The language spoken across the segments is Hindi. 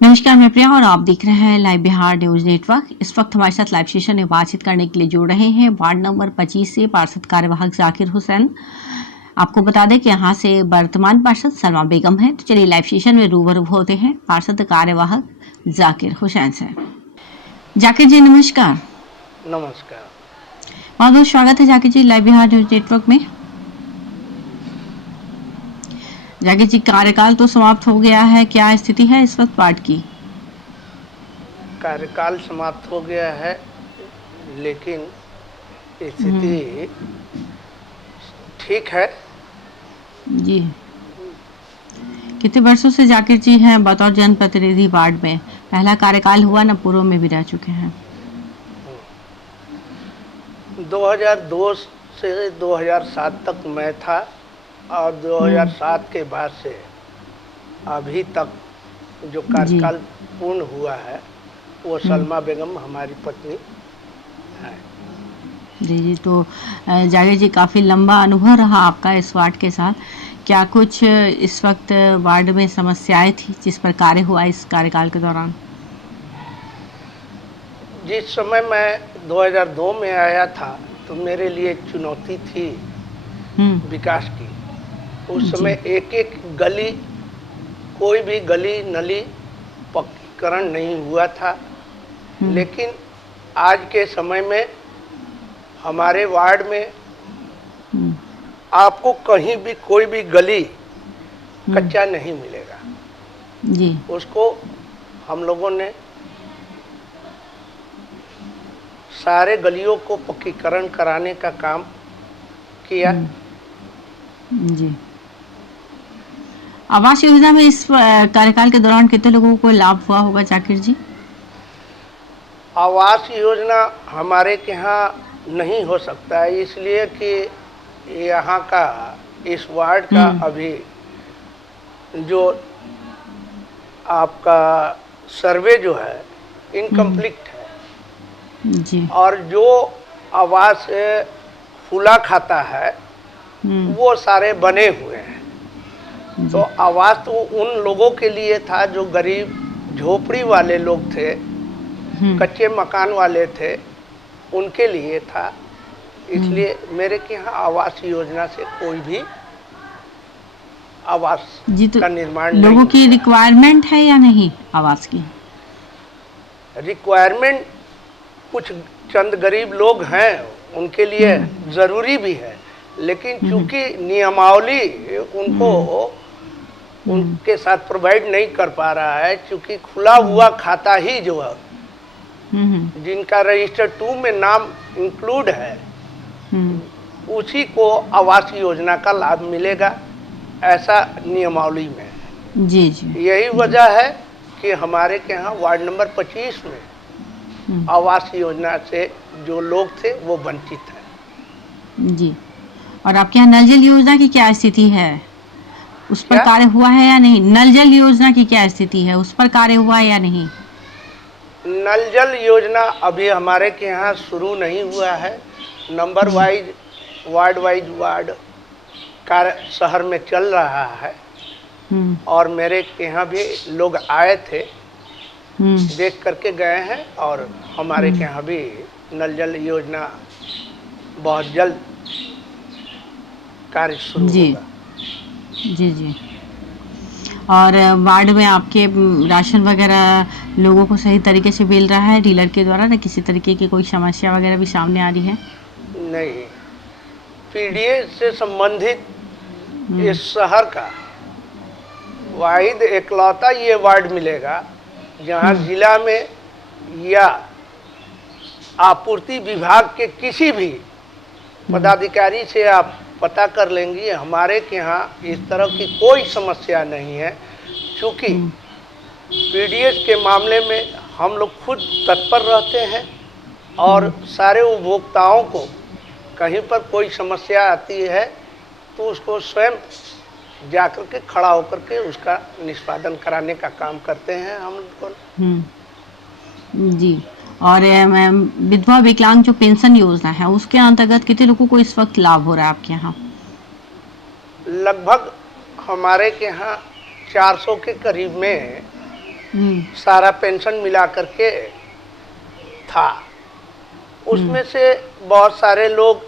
नमस्कार, मैं प्रिया और आप देख रहे हैं लाइव बिहार न्यूज नेटवर्क। इस वक्त हमारे साथ लाइव सेशन में बातचीत करने के लिए जुड़ रहे हैं वार्ड नंबर 25 से पार्षद कार्यवाहक जाकिर हुसैन। आपको बता दें कि यहाँ से वर्तमान पार्षद सलमा बेगम है। तो चलिए लाइव सेशन में रूबरू होते हैं पार्षद कार्यवाहक जाकिर हुसैन से। जाकिर जी नमस्कार। नमस्कार। बहुत बहुत स्वागत है जाकिर जी लाइव बिहार न्यूज नेटवर्क में। जाकिर जी, कार्यकाल तो समाप्त हो गया है, क्या स्थिति है इस वक्त वार्ड की? कार्यकाल समाप्त हो गया है, लेकिन स्थिति ठीक है जी। कितने वर्षों से जाकिर जी हैं बतौर जनप्रतिनिधि वार्ड में? पहला कार्यकाल हुआ ना, पूर्व में भी रह चुके हैं। 2002 से 2007 तक मैं था और 2007 के बाद से अभी तक जो कार्यकाल पूर्ण हुआ है वो सलमा बेगम हमारी पत्नी है। जी, तो जाकिर जी काफ़ी लंबा अनुभव रहा आपका इस वार्ड के साथ। क्या कुछ इस वक्त वार्ड में समस्याएं थी जिस पर कार्य हुआ इस कार्यकाल के दौरान? जिस समय मैं 2002 में आया था तो मेरे लिए एक चुनौती थी विकास की। उस समय एक एक गली, कोई भी गली नली पक्कीकरण नहीं हुआ था, लेकिन आज के समय में हमारे वार्ड में आपको कहीं भी कोई भी गली कच्चा नहीं मिलेगा जी। उसको हम लोगों ने सारे गलियों को पक्कीकरण कराने का काम किया। जी। आवास योजना में इस कार्यकाल के दौरान कितने लोगों को लाभ हुआ होगा जाकिर जी? आवास योजना हमारे के यहाँ नहीं हो सकता है, इसलिए कि यहाँ का इस वार्ड का अभी जो आपका सर्वे जो है इनकम्प्लीट है जी। और जो आवास फूला खाता है वो सारे बने हुए हैं। तो आवास तो उन लोगों के लिए था जो गरीब झोपड़ी वाले लोग थे, कच्चे मकान वाले थे, उनके लिए था। इसलिए मेरे के यहाँ आवास योजना से कोई भी आवास तो का निर्माण लोगों की रिक्वायरमेंट है या नहीं आवास की? रिक्वायरमेंट कुछ चंद गरीब लोग हैं उनके लिए ज़रूरी भी है, लेकिन चूंकि नियमावली उनके साथ प्रोवाइड नहीं कर पा रहा है, क्योंकि खुला हुआ खाता ही जो है जिनका रजिस्टर 2 में नाम इंक्लूड है उसी को आवास योजना का लाभ मिलेगा, ऐसा नियमावली में है। जी जी। यही वजह है कि हमारे के यहाँ वार्ड नंबर 25 में आवास योजना से जो लोग थे वो वंचित हैं। जी। और आपके यहाँ नल जल योजना की क्या स्थिति है? उस पर कार्य हुआ है या नहीं? नल जल योजना की क्या स्थिति है, उस पर कार्य हुआ है या नहीं? नल जल योजना अभी हमारे के यहाँ शुरू नहीं हुआ है। नंबर वाइज वार्ड कार्य शहर में चल रहा है और मेरे के यहाँ भी लोग आए थे, देख करके गए हैं और हमारे के यहाँ भी नल जल योजना बहुत जल्द कार्य शुरू होगा। जी जी। और वार्ड में आपके राशन वगैरह लोगों को सही तरीके से मिल रहा है डीलर के द्वारा, ना किसी तरीके की कोई समस्या वगैरह भी सामने आ रही है? नहीं, पीडीए से संबंधित इस शहर का वाहिद एकलौता ये वार्ड मिलेगा जहां जिला में या आपूर्ति विभाग के किसी भी पदाधिकारी से आप पता कर लेंगे, हमारे के यहाँ इस तरह की कोई समस्या नहीं है। क्योंकि पीडीएस के मामले में हम लोग खुद तत्पर रहते हैं और सारे उपभोक्ताओं को कहीं पर कोई समस्या आती है तो उसको स्वयं जाकर के खड़ा होकर के उसका निष्पादन कराने का काम करते हैं हम लोग। जी। और विधवा विकलांग जो पेंशन योजना है उसके अंतर्गत कितने लोगों को इस वक्त लाभ हो रहा है आपके यहाँ? लगभग हमारे के यहाँ 400 के करीब में सारा पेंशन मिला करके था। उसमें से बहुत सारे लोग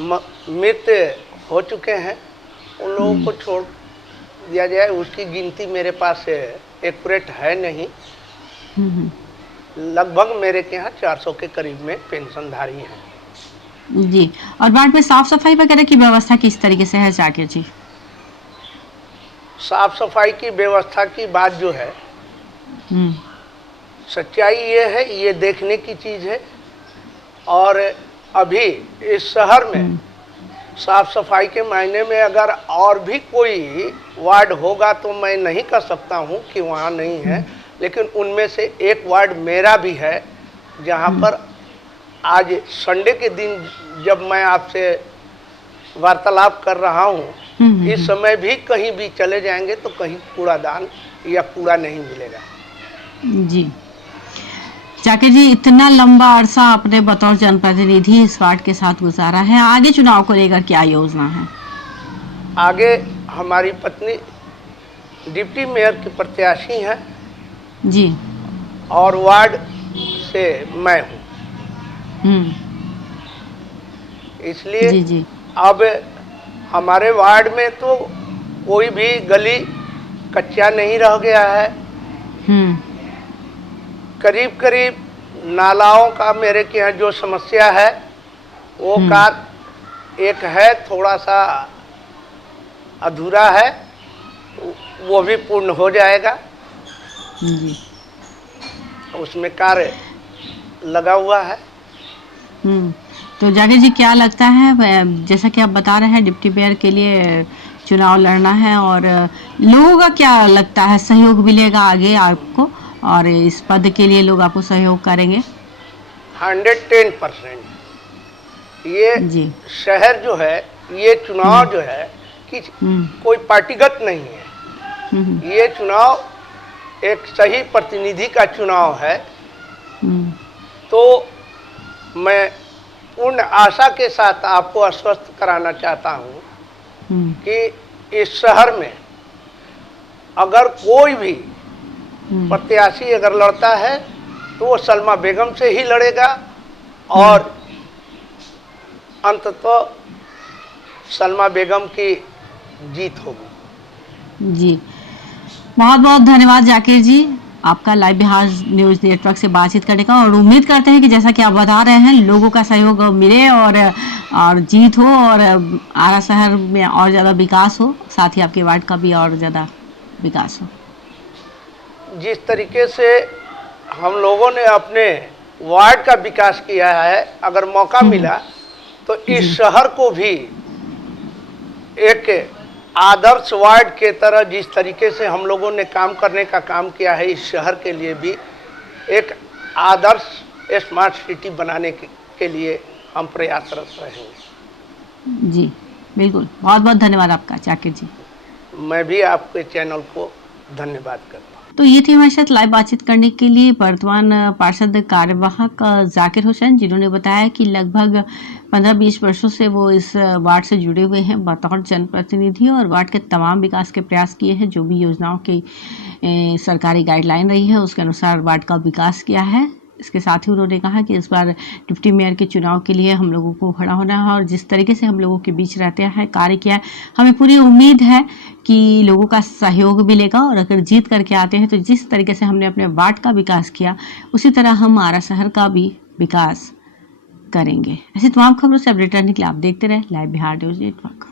मृत हो चुके हैं, उन लोगों को छोड़ दिया जाए, उसकी गिनती मेरे पास एक्यूरेट है नहीं। लगभग मेरे के यहाँ 400 के करीब में पेंशनधारी हैं। जी, और वार्ड में साफ सफाई वगैरह की व्यवस्था किस तरीके से है जाकिर जी? साफ सफाई की व्यवस्था की बात जो है, सच्चाई ये है, ये देखने की चीज है। और अभी इस शहर में साफ सफाई के मायने में अगर और भी कोई वार्ड होगा तो मैं नहीं कह सकता हूँ कि वहाँ नहीं है, लेकिन उनमें से एक वार्ड मेरा भी है, जहाँ पर आज संडे के दिन जब मैं आपसे वार्तालाप कर रहा हूँ, इस समय भी कहीं भी चले जाएंगे तो कहीं कूड़ादान या कूड़ा नहीं मिलेगा। जी जाकिर जी, इतना लंबा अरसा आपने बतौर जनप्रतिनिधि इस वार्ड के साथ गुजारा है, आगे चुनाव को लेकर क्या योजना है? आगे हमारी पत्नी डिप्टी मेयर की प्रत्याशी हैं जी, और वार्ड से मैं हूँ, इसलिए जी जी अब हमारे वार्ड में तो कोई भी गली कच्चा नहीं रह गया है। करीब करीब नालाओं का मेरे के यहाँ जो समस्या है वो कार्य एक है, थोड़ा सा अधूरा है, वो भी पूर्ण हो जाएगा। जी, उसमें कार्य लगा हुआ है। तो जाकिर जी, क्या लगता है, जैसा कि आप बता रहे हैं डिप्टी मेयर के लिए चुनाव लड़ना है, और लोगों का क्या लगता है, सहयोग मिलेगा आगे आपको, और इस पद के लिए लोग आपको सहयोग करेंगे? 110%। ये जी, शहर जो है, ये चुनाव जो है कि कोई पार्टीगत नहीं है, ये चुनाव एक सही प्रतिनिधि का चुनाव है। तो मैं पूर्ण आशा के साथ आपको आश्वस्त कराना चाहता हूँ कि इस शहर में अगर कोई भी प्रत्याशी अगर लड़ता है तो वो सलमा बेगम से ही लड़ेगा, और अंततः सलमा बेगम की जीत होगी। जी, बहुत बहुत धन्यवाद जाकिर जी, आपका लाइव बिहार न्यूज नेटवर्क से बातचीत करने का, और उम्मीद करते हैं कि जैसा कि आप बता रहे हैं लोगों का सहयोग मिले और जीत हो, और आरा शहर में और ज़्यादा विकास हो, साथ ही आपके वार्ड का भी और ज़्यादा विकास हो। जिस तरीके से हम लोगों ने अपने वार्ड का विकास किया है, अगर मौका मिला तो इस शहर को भी एक आदर्श वार्ड के तरह, जिस तरीके से हम लोगों ने काम करने का काम किया है, इस शहर के लिए भी एक आदर्श स्मार्ट सिटी बनाने के लिए हम प्रयासरत रहेंगे। जी बिल्कुल, बहुत बहुत धन्यवाद आपका जाकिर जी। मैं भी आपके चैनल को धन्यवाद करता हूँ। तो ये थी हमारे साथ लाइव बातचीत करने के लिए वर्तमान पार्षद कार्यवाहक जाकिर हुसैन, जिन्होंने बताया कि लगभग 15-20 वर्षों से वो इस वार्ड से जुड़े हुए हैं बतौर जनप्रतिनिधि, और वार्ड के तमाम विकास के प्रयास किए हैं, जो भी योजनाओं की सरकारी गाइडलाइन रही है उसके अनुसार वार्ड का विकास किया है। इसके साथ ही उन्होंने कहा कि इस बार डिप्टी मेयर के चुनाव के लिए हम लोगों को खड़ा होना है, और जिस तरीके से हम लोगों के बीच रहते हैं, कार्य किया है, हमें पूरी उम्मीद है कि लोगों का सहयोग मिलेगा, और अगर जीत करके आते हैं तो जिस तरीके से हमने अपने वार्ड का विकास किया उसी तरह हम आरा शहर का भी विकास करेंगे। ऐसी तमाम खबरों से अपडेट रहने के लिए आप देखते रहे लाइव बिहार न्यूज नेटवर्क।